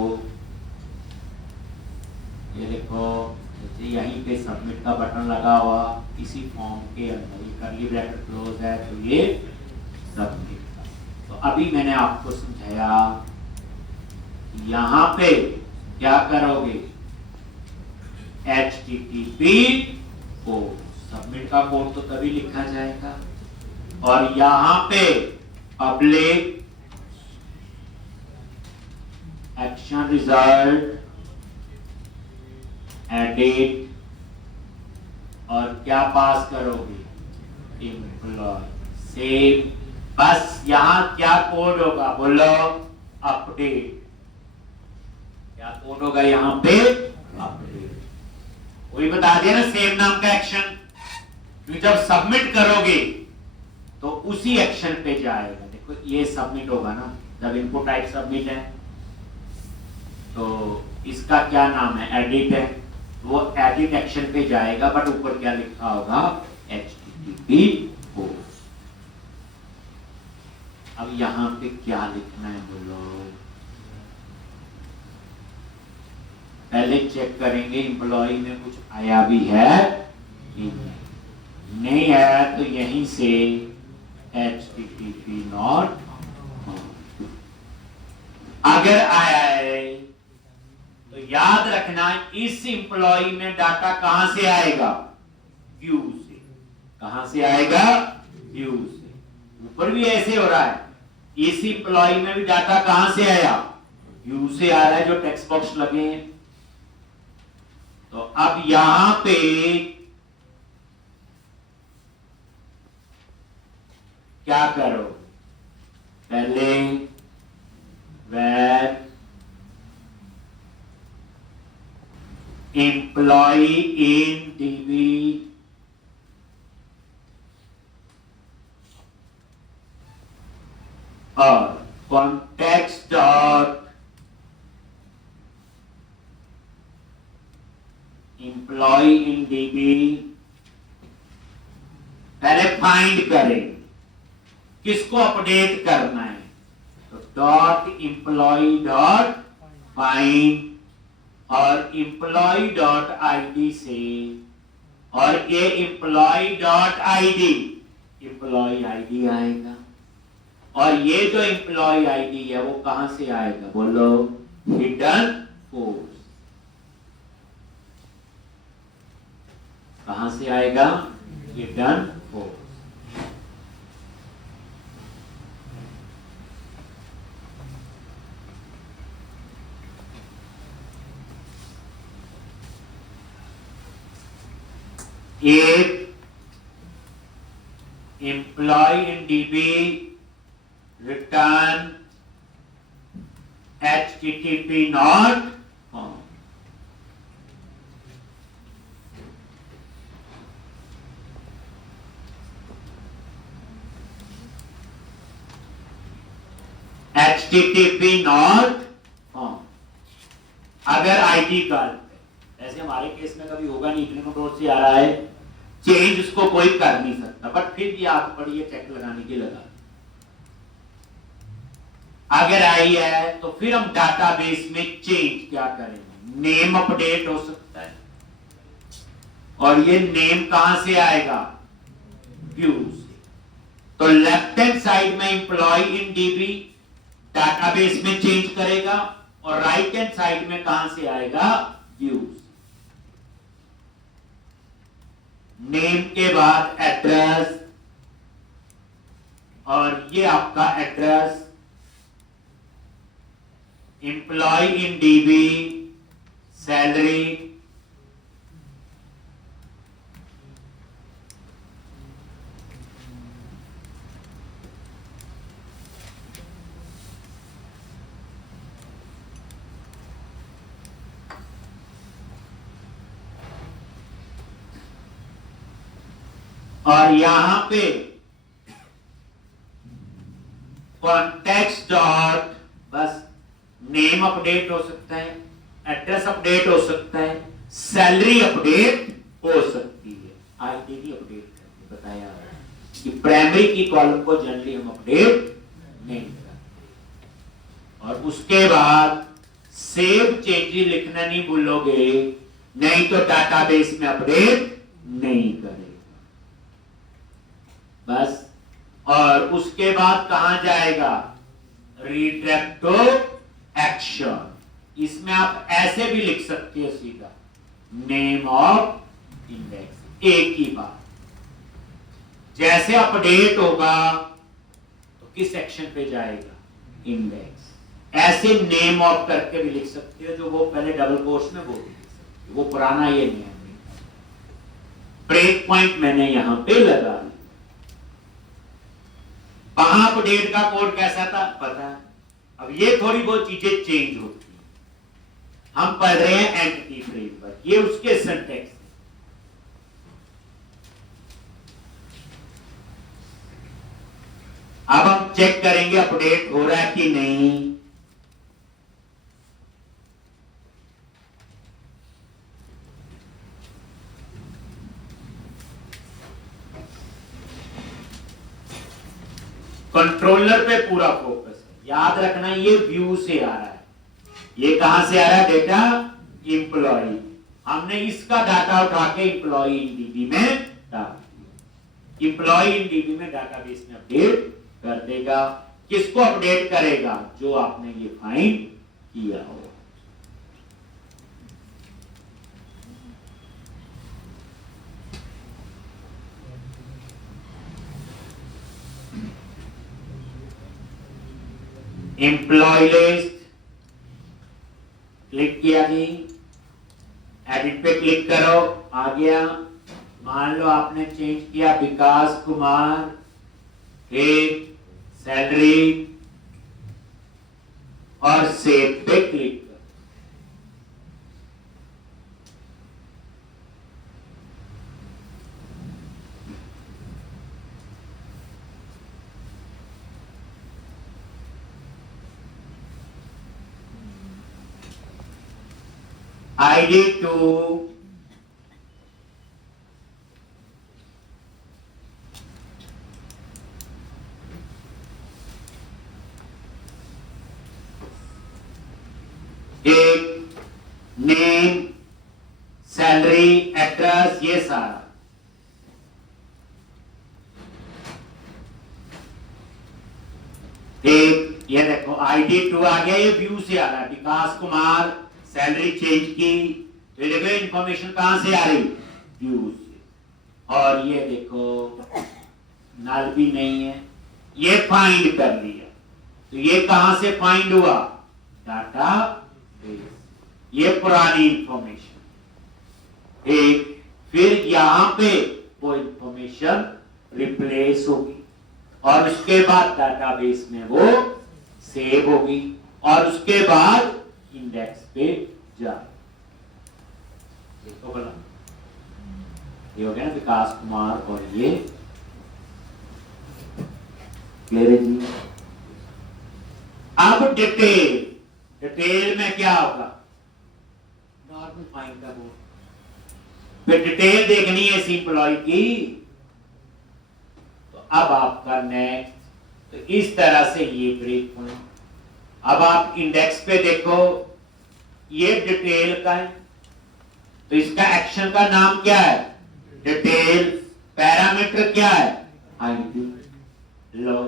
ये देखो जैसे यहीं पे सबमिट का बटन लगा हुआ, इसी फॉर्म के अंदर ये करली ब्रैकेट क्लोज है तो ये सबमिट का। तो अभी मैंने आपको समझाया, यहां पे क्या करोगे, HTTP कोड, सबमिट का कोड तो तभी लिखा जाएगा, और यहां पे पब्लिक एक्शन रिजल्ट एडिट, और क्या पास करोगे, एम्प्लॉय सेव। बस यहां क्या कोड होगा, बोलो अपडेट। क्या कोड होगा यहां पे, अपडेट। वही बता दिया ना, सेव नाम का एक्शन। तो जब सबमिट करोगे तो उसी एक्शन पे जाएगा। देखो ये सबमिट होगा ना, जब इनपुट टाइप सबमिट है तो इसका क्या नाम है, एडिट है, वो एडिट एक्शन पे जाएगा, बट ऊपर क्या लिखा होगा, HTTP कोड। अब यहां पे क्या लिखना है, बोलो पहले चेक करेंगे एम्प्लॉय में कुछ आया भी है कि नहीं है, तो यहीं से HTTP नॉट, अगर आया है तो याद रखना इस एम्प्लॉय में डाटा कहां से आएगा, व्यू से। कहां से आएगा, व्यू से। ऊपर भी ऐसे हो रहा है, इस एम्प्लॉय में भी डाटा कहां से आया, व्यू से आ रहा है, जो टेक्स्ट बॉक्स लगे हैं। तो अब यहां पे क्या करो, पहले where employee in DB और context dot employee in DB, पहले फाइंड करें किसको अपडेट करना है, तो डॉट एम्प्लॉय डॉट फाइंड और एम्प्लॉय डॉट आईडी से, और ये employee dot ID, employee ID आएगा, और ये जो एम्प्लॉय आईडी है वो कहां से आएगा, बोलो हिडन फोर्स। कहां से आएगा, हिडन फोर्स। एक employee in DB return HTTP not found. HTTP not found अगर आईडी कार्ड, ऐसे हमारे केस में कभी होगा नहीं, इतने कंट्रोल से आ रहा है, चेंज उसको कोई कर नहीं सकता, बट फिर भी आप पढ़िए चेक लगाने के लगा। अगर आई है तो फिर हम डाटाबेस में चेंज क्या करेंगे, नेम अपडेट हो सकता है, और ये नेम कहां से आएगा, व्यू से। तो लेफ्ट हैंड साइड में एम्प्लॉय इन DB डाटाबेस में चेंज करेगा, और राइट हैंड साइड में कहां से आएगा, व्यू। नेम के बाद एड्रेस, और ये आपका address employ in DB, salary, और यहां पे कॉन्टेक्स्ट डॉट, बस नेम अपडेट हो सकता है, एड्रेस अपडेट हो सकता है, सैलरी अपडेट हो सकती है, आईडी भी अपडेट करके बताया कि प्राइमरी की कॉलम को जनरली हम अपडेट नहीं करते। और उसके बाद सेव चेंजेस लिखना नहीं भूलोगे, नहीं तो डाटाबेस में अपडेट नहीं करेगा। बस, और उसके बाद कहां जाएगा, रिडायरेक्ट टू एक्शन। इसमें आप ऐसे भी लिख सकते हो सीधा, नेम ऑफ इंडेक्स, एक ही बात। जैसे अपडेट होगा तो किस सेक्शन पे जाएगा, इंडेक्स। ऐसे नेम ऑफ करके भी लिख सकते हो, जो वो पहले डबल कोट्स में वो भी लिख सकते हो, वो पुराना ये नियम है। ब्रेक पॉइंट मैंने यहां पे लगा दिया। वहां अपडेट का कोड कैसा था पता है। अब ये थोड़ी बहुत चीजें चेंज होती हैं। हम पढ़ रहे हैं एंटिटी फ्रेमवर्क, ये उसके सिंटैक्स। अब हम चेक करेंगे अपडेट हो रहा है कि नहीं। कंट्रोलर पे पूरा फोकस है, याद रखना ये व्यू से आ रहा है। ये कहां से आ रहा है डेटा, एम्प्लॉय। हमने इसका डाटा उठा के एम्प्लॉय इन डीबी में डाल दिया। एम्प्लॉय इन डीबी में डाटाबेस में अपडेट कर देगा। किसको अपडेट करेगा, जो आपने ये फाइंड किया हो। एम्प्लॉय लिस्ट क्लिक किया जी, एडिट पे क्लिक करो, आ गया। मान लो आपने चेंज किया विकास कुमार, एक सैलरी, और सेव पे क्लिक करो। आईडी 2, एक नेम, सैलरी, एड्रेस, ये सारा। एक ये देखो आईडी 2 आ गया, ये व्यू से आ रहा है। विकास कुमार, सैलरी चेंज की, तो देखो इंफॉर्मेशन कहां से आ रही, व्यू से। और ये देखो नल भी नहीं है, ये फाइंड कर लिया। तो ये कहां से फाइंड हुआ, डाटा बेस। ये पुरानी इंफॉर्मेशन। एक फिर यहां पे वो इंफॉर्मेशन रिप्लेस होगी, और उसके बाद डाटाबेस में वो सेव होगी, और उसके बाद इंडेक्स पे जा। देखो भला, ये हो गया ना विकास कुमार, और ये क्लियर है जी। अब डिटेल, डिटेल में क्या होगा, नॉर्मल फाइंड का बोर्ड। फिर डिटेल देखनी है इस एम्प्लॉय की, तो अब आपका नेक्स्ट, तो इस तरह से ये ब्रेक पॉइंट। अब आप इंडेक्स पे देखो, ये डिटेल का है, तो इसका एक्शन का नाम क्या है, डिटेल। पैरामीटर क्या है, आईडी। लो,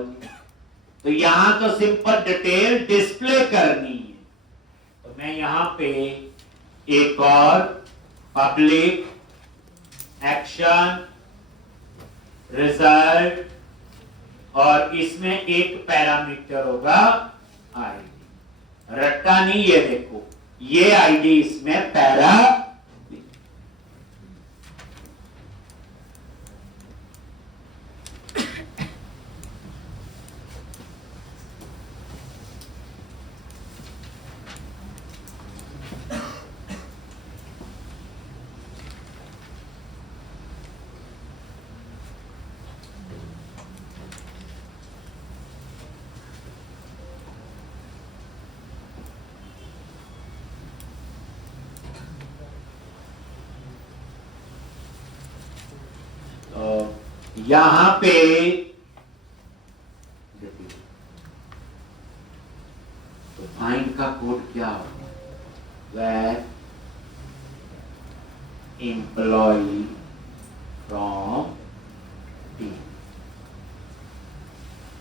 तो यहां तो सिंपल डिटेल डिस्प्ले करनी है, तो मैं यहां पे एक और पब्लिक एक्शन रिजल्ट, और इसमें एक पैरामीटर होगा आईडी। रट्टा नहीं, ये देखो ये आईडी इसमें पैरा। यहां पे तो फाइंड का कोड क्या होगा? वेर एम्प्लॉई फ्रॉम टीम,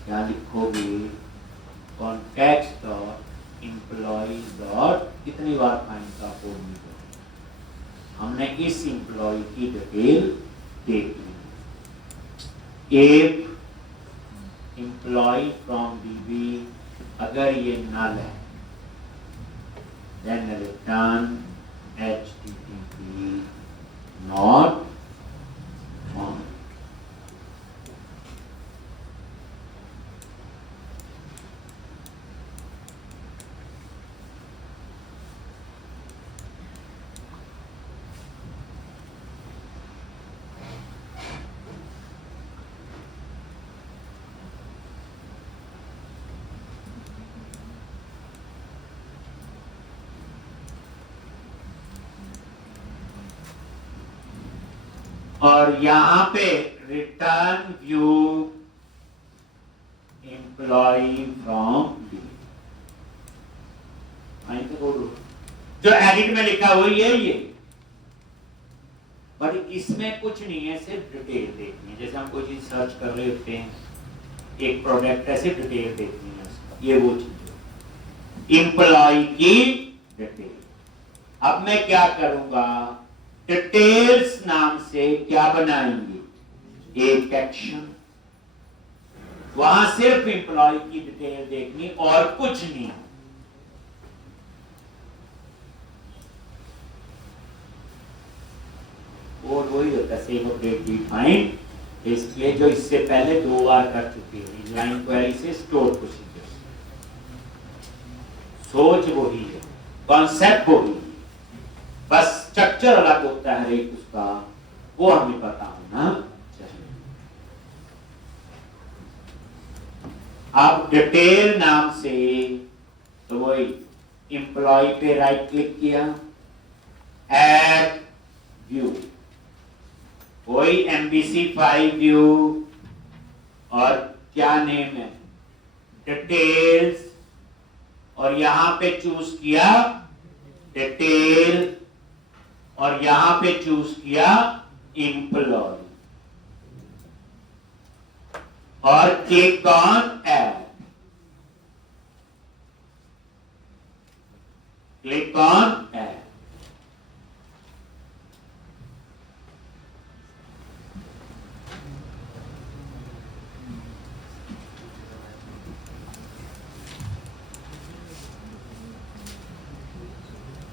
क्या लिखोगे? कॉन्टेक्स्ट डॉट एम्प्लॉई डॉट, कितनी बार फाइंड का कोड लिखोगे? हमने इस एम्प्लॉय की डिटेल देख ली। इफ एम्प्लॉय फ्रॉम डीबी, अगर ये नल है, then return HTTP not found. और यहां पे return view employee from D, जो एडिट में लिखा हुआ ये बट इसमें कुछ नहीं है, सिर्फ डिटेल देखनी है। जैसे हम कोई चीज सर्च कर रहे होते हैं, एक प्रोडक्ट है, सिर्फ डिटेल देखनी है उसका, ये वो चीज एम्प्लॉय की डिटेल। अब मैं क्या करूंगा? डिटेल्स नाम से क्या बनाएंगे? एक एक्शन, वहां सिर्फ एम्प्लॉय की डिटेल देखनी और कुछ नहीं। और वही होता है सेव अपडेट डिफाइन, इसलिए जो इससे पहले 2 बार कर चुके हैं इनलाइन क्वेरी से स्टोर प्रोसीजर। सोच वही है, कॉन्सेप्ट वही, बस स्ट्रक्चर अलग होता है एक उसका, वो हमें पता होना चाहिए। अब डिटेल नाम से तो वही एम्प्लॉय पे राइट क्लिक किया, ऐड व्यू, वही MVC5 व्यू, और क्या नेम है? डिटेल्स, और यहां पे चूज किया डिटेल, और यहां पे चूज किया एम्प्लॉय, और click on add, click on add.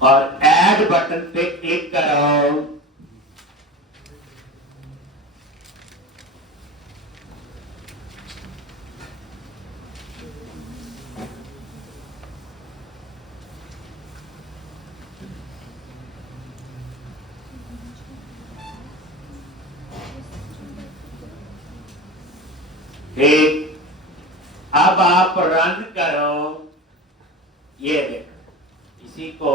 और ऐड बटन पे क्लिक करो, ठीक। अब आप रन करो, ये देखो इसी को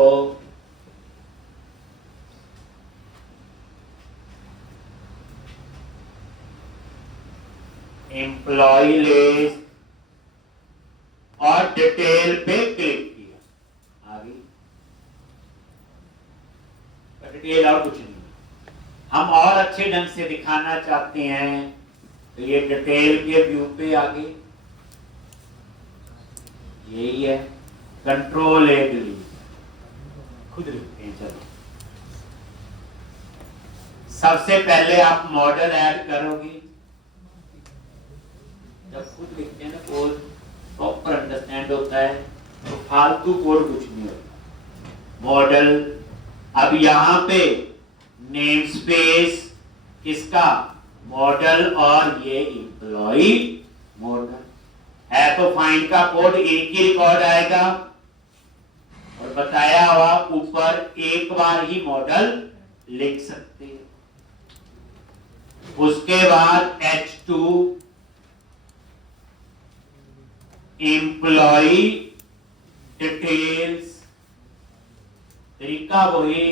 एम्प्लॉय लिस्ट और डिटेल पे क्लिक किया, आ गई डिटेल और कुछ नहीं। हम और अच्छे ढंग से दिखाना चाहते हैं तो ये डिटेल के व्यू पे आ गई, यही है कंट्रोल ए डिलीट, खुद लिखते हैं। चलो सबसे पहले आप मॉडल ऐड करोगे, जब खुद लिखते हैं ना कोड प्रॉपर अंडरस्टैंड होता है, तो फालतू कोड कुछ नहीं होता। मॉडल, अब यहां पे नेम स्पेस किसका? मॉडल, और ये एम्प्लॉय मॉडल है, तो फाइंड का कोड एक ही रिकॉर्ड आएगा, और बताया हुआ ऊपर एक बार ही मॉडल लिख सकते हैं। उसके बाद H2 एम्प्लॉय डिटेल्स, तरीका वही,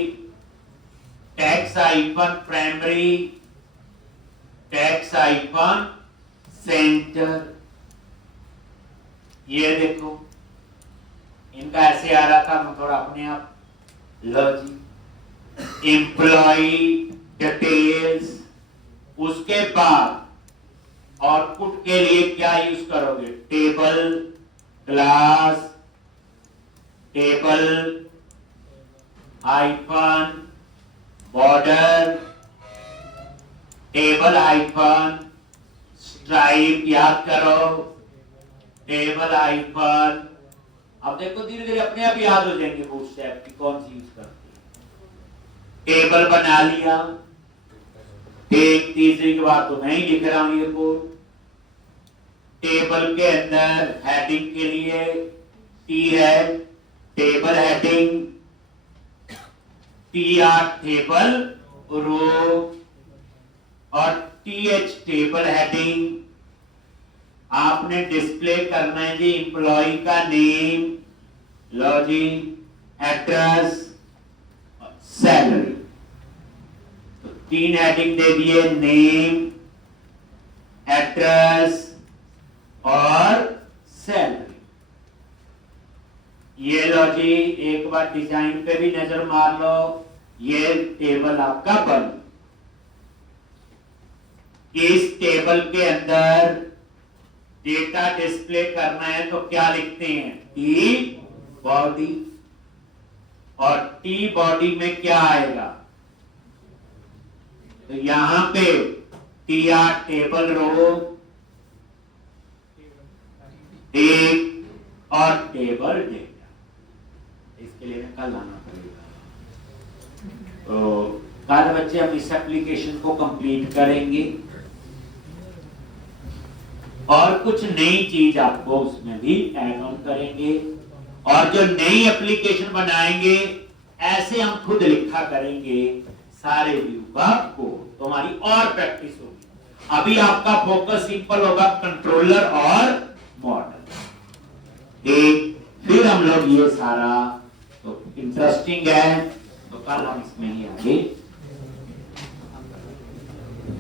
tax icon primary text icon centre, ये देखो इनका ऐसे आ रहा था, मैं थोड़ा अपने आप, लो जी एम्प्लॉय डिटेल्स, उसके बाद आउटपुट के लिए क्या यूज करोगे, table class, table hyphen border, table hyphen stripe, याद करो टेबल हाइफन। अब देखो धीरे धीरे अपने आप याद हो जाएंगे बूटस्ट्रैप की कौन सी यूज करते हैं। टेबल बना लिया, एक तीसरी के बाद तो मैं ही लिख रहा हूं ये कोड। टेबल के अंदर हेडिंग के लिए टी है, table heading, TR table row, और TH टेबल हेडिंग। आपने डिस्प्ले करना है जी एम्प्लॉय का नेम, लो जी एड्रेस, सैलरी। तो 3 हेडिंग दे दिए, नेम, एड्रेस और सैलरी। ये लो जी एक बार डिजाइन पे भी नजर मार लो, ये टेबल आपका बन। इस टेबल के अंदर डेटा डिस्प्ले करना है तो क्या लिखते हैं, टी बॉडी, और टी बॉडी में क्या आएगा, तो यहां पे TR टेबल रो, एक और टेबल डेटा। इसके लिए कल लाना पड़ेगा। तो कल बच्चे हम इस एप्लीकेशन को कंप्लीट करेंगे और कुछ नई चीज आपको उसमें भी ऐड ऑन करेंगे, और जो नई एप्लीकेशन बनाएंगे ऐसे हम खुद लिखा करेंगे सारे व्यू का कोड, तो हमारी और प्रैक्टिस होगी। अभी आपका फोकस सिंपल होगा कंट्रोलर और मॉडल। एक फिर हम लोग ये सारा तो इंटरेस्टिंग है, तो कल हम इसमें ही आगे